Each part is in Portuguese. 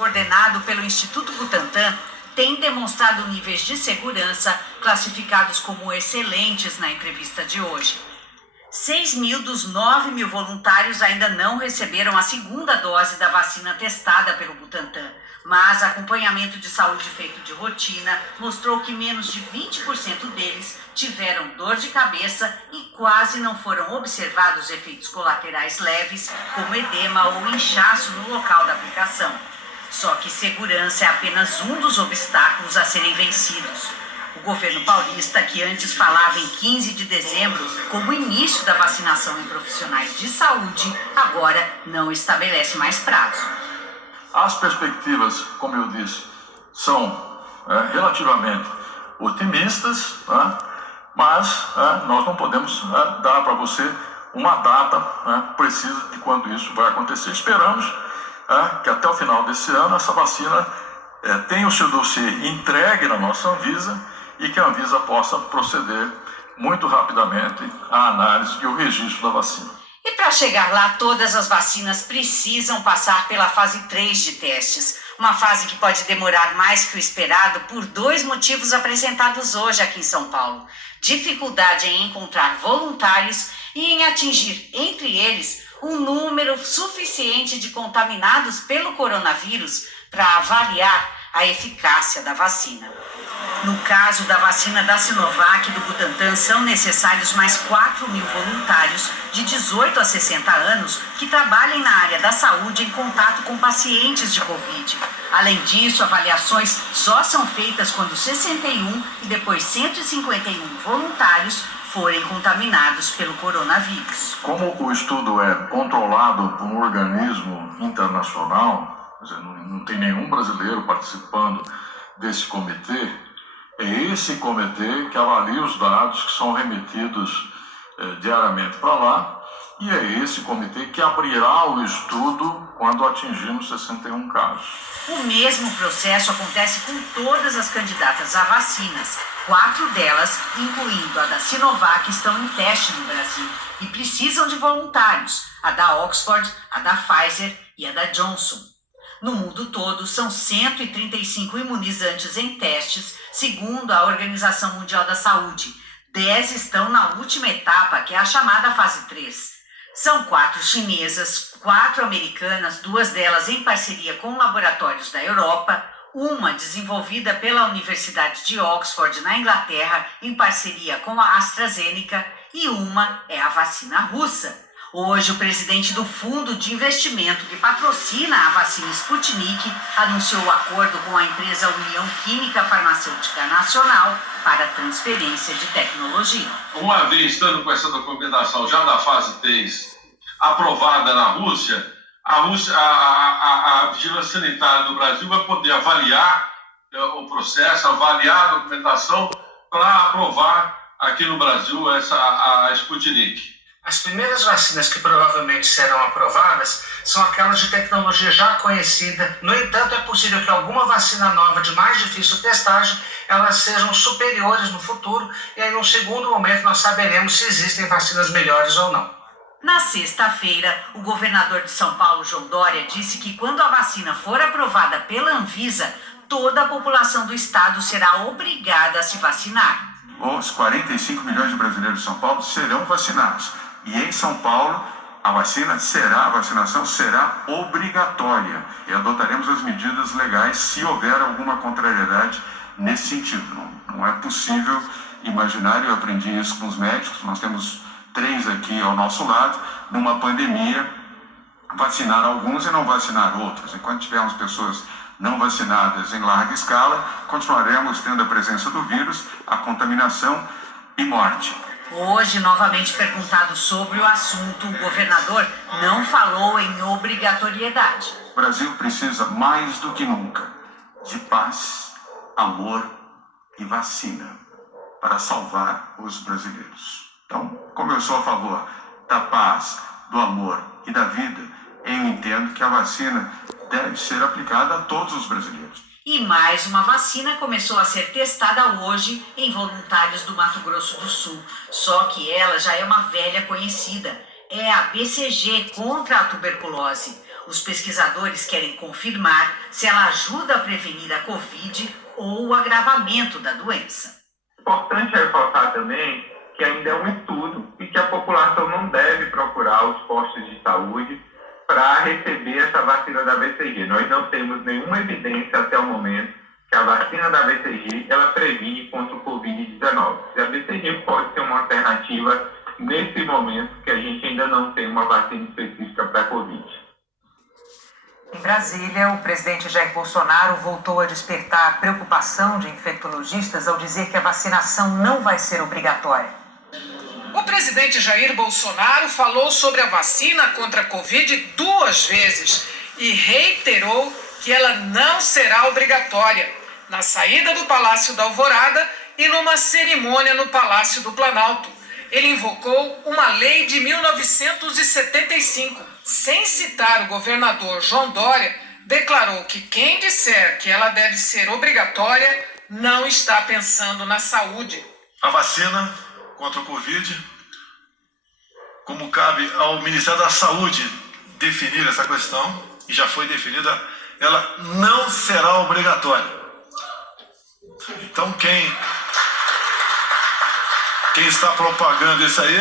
coordenado pelo Instituto Butantan, tem demonstrado níveis de segurança classificados como excelentes na entrevista de hoje. 6.000 dos 9.000 voluntários ainda não receberam a segunda dose da vacina testada pelo Butantan, mas acompanhamento de saúde feito de rotina mostrou que menos de 20% deles tiveram dor de cabeça e quase não foram observados efeitos colaterais leves, como edema ou inchaço no local da aplicação. Só que segurança é apenas um dos obstáculos a serem vencidos. O governo paulista, que antes falava em 15 de dezembro como início da vacinação em profissionais de saúde, agora não estabelece mais prazo. As perspectivas, como eu disse, são relativamente otimistas, mas nós não podemos dar para você uma data precisa de quando isso vai acontecer. Esperamos que até o final desse ano essa vacina tenha o seu dossiê entregue na nossa Anvisa e que a Anvisa possa proceder muito rapidamente à análise e o registro da vacina. E para chegar lá, todas as vacinas precisam passar pela fase 3 de testes. Uma fase que pode demorar mais que o esperado por 2 motivos apresentados hoje aqui em São Paulo. Dificuldade em encontrar voluntários e em atingir, entre eles, um número suficiente de contaminados pelo coronavírus para avaliar a eficácia da vacina. No caso da vacina da Sinovac e do Butantan, são necessários mais 4.000 voluntários de 18 a 60 anos que trabalhem na área da saúde em contato com pacientes de Covid. Além disso, avaliações só são feitas quando 61 e depois 151 voluntários forem contaminados pelo coronavírus. Como o estudo é controlado por um organismo internacional, quer dizer, não tem nenhum brasileiro participando desse comitê, é esse comitê que avalia os dados que são remetidos diariamente para lá, e é esse comitê que abrirá o estudo quando atingirmos 61 casos. O mesmo processo acontece com todas as candidatas a vacinas. 4 delas, incluindo a da Sinovac, estão em teste no Brasil e precisam de voluntários, a da Oxford, a da Pfizer e a da Johnson. No mundo todo, são 135 imunizantes em testes, segundo a Organização Mundial da Saúde. 10 estão na última etapa, que é a chamada fase 3. São 4 chinesas, 4 americanas, 2 delas em parceria com laboratórios da Europa, uma desenvolvida pela Universidade de Oxford, na Inglaterra, em parceria com a AstraZeneca, e uma é a vacina russa. Hoje, o presidente do fundo de investimento que patrocina a vacina Sputnik anunciou o acordo com a empresa União Química Farmacêutica Nacional para transferência de tecnologia. Uma vez estando com essa documentação já da fase 3 aprovada na Rússia, a Vigilância Sanitária do Brasil vai poder avaliar o processo, avaliar a documentação para aprovar aqui no Brasil a Sputnik. As primeiras vacinas que provavelmente serão aprovadas são aquelas de tecnologia já conhecida. No entanto, é possível que alguma vacina nova de mais difícil testagem, elas sejam superiores no futuro, e aí, num segundo momento, nós saberemos se existem vacinas melhores ou não. Na sexta-feira, o governador de São Paulo, João Dória, disse que quando a vacina for aprovada pela Anvisa, toda a população do estado será obrigada a se vacinar. Os 45 milhões de brasileiros de São Paulo serão vacinados. E em São Paulo, a vacinação será obrigatória. E adotaremos as medidas legais se houver alguma contrariedade nesse sentido. Não é possível imaginar, eu aprendi isso com os médicos, nós temos 3 aqui ao nosso lado, numa pandemia, vacinar alguns e não vacinar outros. Enquanto tivermos pessoas não vacinadas em larga escala, continuaremos tendo a presença do vírus, a contaminação e morte. Hoje, novamente perguntado sobre o assunto, o governador não falou em obrigatoriedade. O Brasil precisa mais do que nunca de paz, amor e vacina para salvar os brasileiros. Então, como eu sou a favor da paz, do amor e da vida, eu entendo que a vacina deve ser aplicada a todos os brasileiros. E mais uma vacina começou a ser testada hoje em voluntários do Mato Grosso do Sul. Só que ela já é uma velha conhecida. É a BCG contra a tuberculose. Os pesquisadores querem confirmar se ela ajuda a prevenir a Covid ou o agravamento da doença. Importante reforçar também que ainda é um estudo e que a população não deve procurar os postos de saúde para receber essa vacina da BCG. Nós não temos nenhuma evidência até o momento que a vacina da BCG ela previne contra o Covid-19. A BCG pode ser uma alternativa nesse momento que a gente ainda não tem uma vacina específica para a Covid. Em Brasília, o presidente Jair Bolsonaro voltou a despertar a preocupação de infectologistas ao dizer que a vacinação não vai ser obrigatória. O presidente Jair Bolsonaro falou sobre a vacina contra a Covid 2 vezes e reiterou que ela não será obrigatória na saída do Palácio da Alvorada e numa cerimônia no Palácio do Planalto. Ele invocou uma lei de 1975. Sem citar o governador João Dória, declarou que quem disser que ela deve ser obrigatória não está pensando na saúde. A vacina contra o Covid, como cabe ao Ministério da Saúde definir essa questão, e já foi definida, ela não será obrigatória. Então quem está propagando isso aí,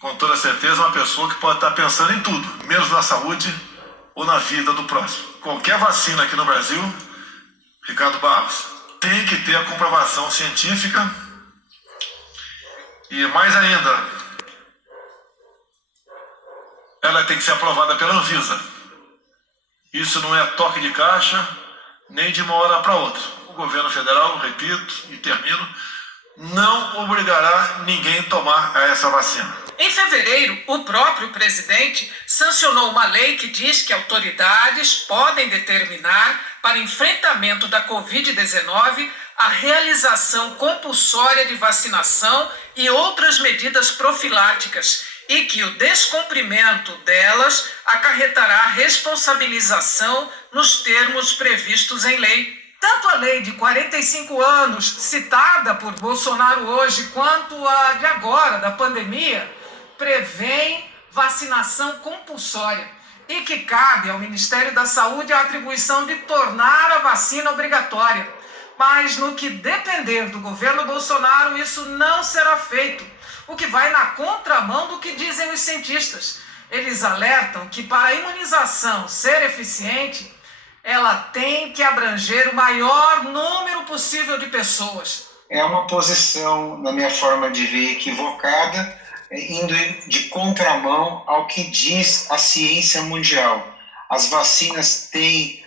com toda certeza, é uma pessoa que pode estar pensando em tudo, menos na saúde ou na vida do próximo. Qualquer vacina aqui no Brasil, Ricardo Barros, tem que ter a comprovação científica e, mais ainda, ela tem que ser aprovada pela Anvisa. Isso não é toque de caixa, nem de uma hora para outra. O governo federal, repito e termino, não obrigará ninguém a tomar essa vacina. Em fevereiro, o próprio presidente sancionou uma lei que diz que autoridades podem determinar para enfrentamento da Covid-19 a realização compulsória de vacinação e outras medidas profiláticas e que o descumprimento delas acarretará responsabilização nos termos previstos em lei. Tanto a lei de 45 anos, citada por Bolsonaro hoje, quanto a de agora, da pandemia, prevêem vacinação compulsória e que cabe ao Ministério da Saúde a atribuição de tornar a vacina obrigatória. Mas no que depender do governo Bolsonaro, isso não será feito, o que vai na contramão do que dizem os cientistas. Eles alertam que para a imunização ser eficiente, ela tem que abranger o maior número possível de pessoas. É uma posição, na minha forma de ver, equivocada, indo de contramão ao que diz a ciência mundial. As vacinas têm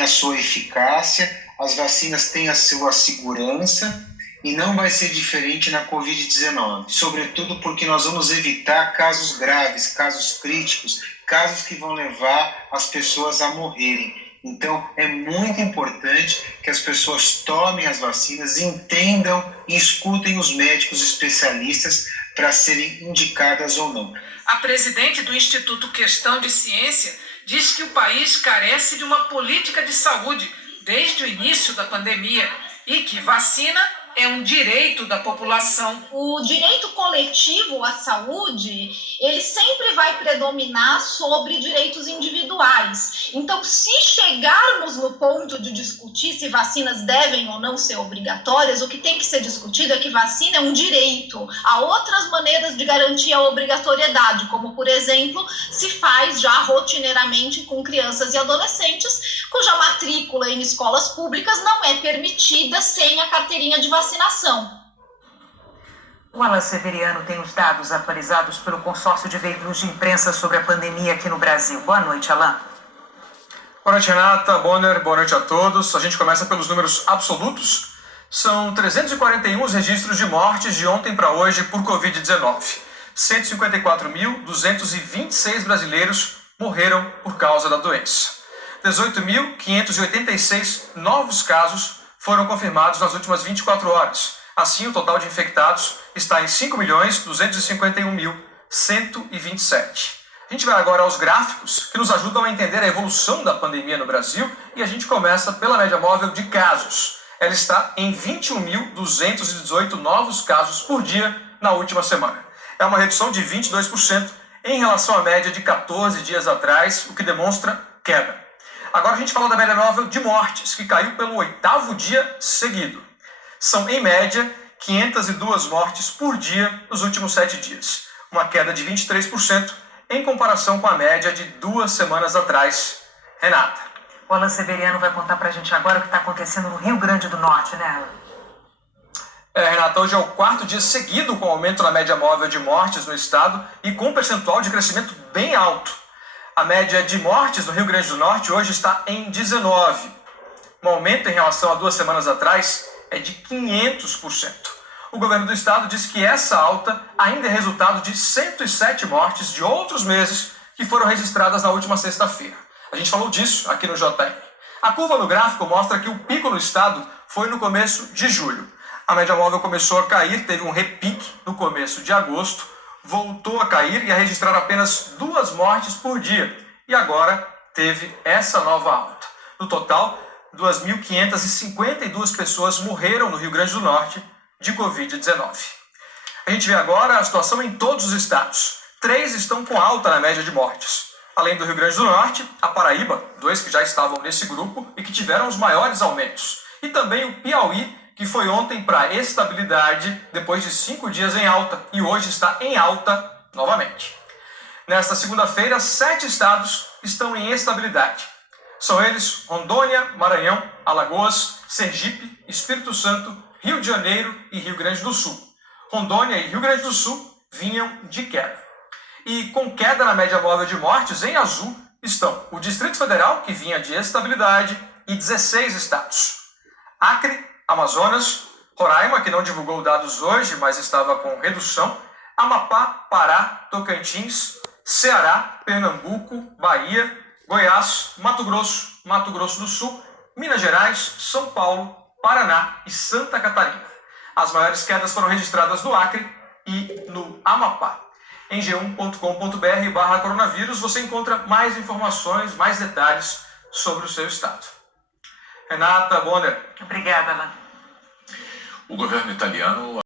a sua eficácia, as vacinas têm a sua segurança e não vai ser diferente na Covid-19, sobretudo porque nós vamos evitar casos graves, casos críticos, casos que vão levar as pessoas a morrerem. Então, é muito importante que as pessoas tomem as vacinas, entendam e escutem os médicos especialistas para serem indicadas ou não. A presidente do Instituto Questão de Ciência diz que o país carece de uma política de saúde desde o início da pandemia e que vacina é um direito da população. O direito coletivo à saúde, ele sempre vai predominar sobre direitos individuais. Então, se chegarmos no ponto de discutir se vacinas devem ou não ser obrigatórias, o que tem que ser discutido é que vacina é um direito. Há outras maneiras de garantir a obrigatoriedade, como, por exemplo, se faz já rotineiramente com crianças e adolescentes, cuja matrícula em escolas públicas não é permitida sem a carteirinha de vacinação. O Alan Severiano tem os dados atualizados pelo consórcio de veículos de imprensa sobre a pandemia aqui no Brasil. Boa noite, Alan. Boa noite, Renata, Bonner, boa noite a todos. A gente começa pelos números absolutos. São 341 os registros de mortes de ontem para hoje por Covid-19. 154.226 brasileiros morreram por causa da doença. 18.586 novos casos foram confirmados nas últimas 24 horas. Assim, o total de infectados está em 5.251.127. A gente vai agora aos gráficos que nos ajudam a entender a evolução da pandemia no Brasil e a gente começa pela média móvel de casos. Ela está em 21.218 novos casos por dia na última semana. É uma redução de 22% em relação à média de 14 dias atrás, o que demonstra queda. Agora a gente fala da média móvel de mortes, que caiu pelo 8º dia seguido. São, em média, 502 mortes por dia nos últimos 7 dias, uma queda de 23% em comparação com a média de 2 semanas atrás. Renata. O Alan Severiano vai contar pra gente agora o que está acontecendo no Rio Grande do Norte, né, Alan? Renata, hoje é o 4º dia seguido com aumento na média móvel de mortes no estado e com um percentual de crescimento bem alto. A média de mortes no Rio Grande do Norte hoje está em 19. Um aumento em relação a 2 semanas atrás é de 500%. O governo do estado diz que essa alta ainda é resultado de 107 mortes de outros meses que foram registradas na última sexta-feira. A gente falou disso aqui no JM. A curva no gráfico mostra que o pico no estado foi no começo de julho. A média móvel começou a cair, teve um repique no começo de agosto, voltou a cair e a registrar apenas 2 mortes por dia. E agora teve essa nova alta. No total, 2.552 pessoas morreram no Rio Grande do Norte de Covid-19. A gente vê agora a situação em todos os estados. 3 estão com alta na média de mortes. Além do Rio Grande do Norte, a Paraíba, 2 que já estavam nesse grupo e que tiveram os maiores aumentos. E também o Piauí, que foi ontem para estabilidade depois de 5 dias em alta e hoje está em alta novamente. Nesta segunda-feira, 7 estados estão em estabilidade. São eles Rondônia, Maranhão, Alagoas, Sergipe, Espírito Santo, Rio de Janeiro e Rio Grande do Sul. Rondônia e Rio Grande do Sul vinham de queda. E com queda na média móvel de mortes, em azul, estão o Distrito Federal, que vinha de estabilidade, e 16 estados. Acre, Amazonas, Roraima, que não divulgou dados hoje, mas estava com redução, Amapá, Pará, Tocantins, Ceará, Pernambuco, Bahia, Goiás, Mato Grosso do Sul, Minas Gerais, São Paulo, Paraná e Santa Catarina. As maiores quedas foram registradas no Acre e no Amapá. Em g1.com.br/coronavírus você encontra mais informações, mais detalhes sobre o seu estado. Renata Bonner. Obrigada, Alan. O governo italiano